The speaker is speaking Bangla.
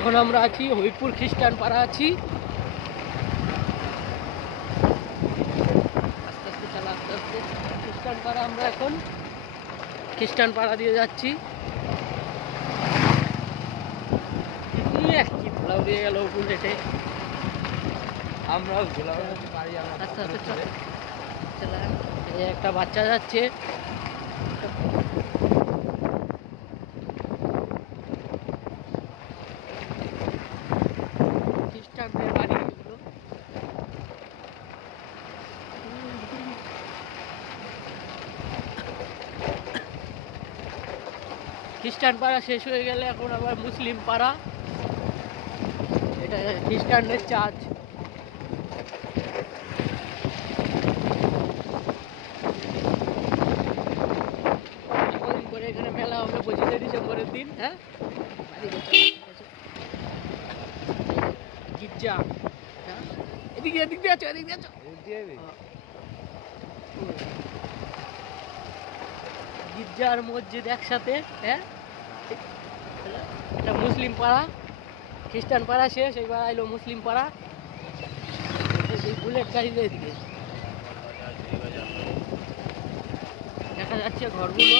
এখন আমরা আছি হবিপুর খ্রিস্টান পাড়া আছি। আস্তে আস্তে চালা, আস্তে আস্তে খ্রিস্টান পাড়া। আমরা এখন খ্রিস্টান পাড়া দিয়ে যাচ্ছি। কি ভোলাও দিয়ে গেল বুলেটে। আমরাও ভোলাও বাড়ি আস্তে আস্তে চলে একটা বাচ্চা যাচ্ছে। খ্রিস্টানদের বাড়ি এগুলো। খ্রিস্টান পাড়া শেষ হয়ে গেলে এখন আবার মুসলিম পাড়া। এটা খ্রিস্টানদের চার্চ। কদিন পরে এখানে মেলা হবে 25শে ডিসেম্বরের দিন। হ্যাঁ, গির্জা। হ্যাঁ, এদিকে এদিক দিয়ে আছো, এদিক দিয়ে আছো। গির্জা আর মসজিদ একসাথে। হ্যাঁ, এটা মুসলিম পাড়া। খ্রিস্টান পাড়া শেষ, এবার আইলো মুসলিম পাড়া। এই বুলেট গাড়ি এদিকে দেখা যাচ্ছে ঘরগুলো।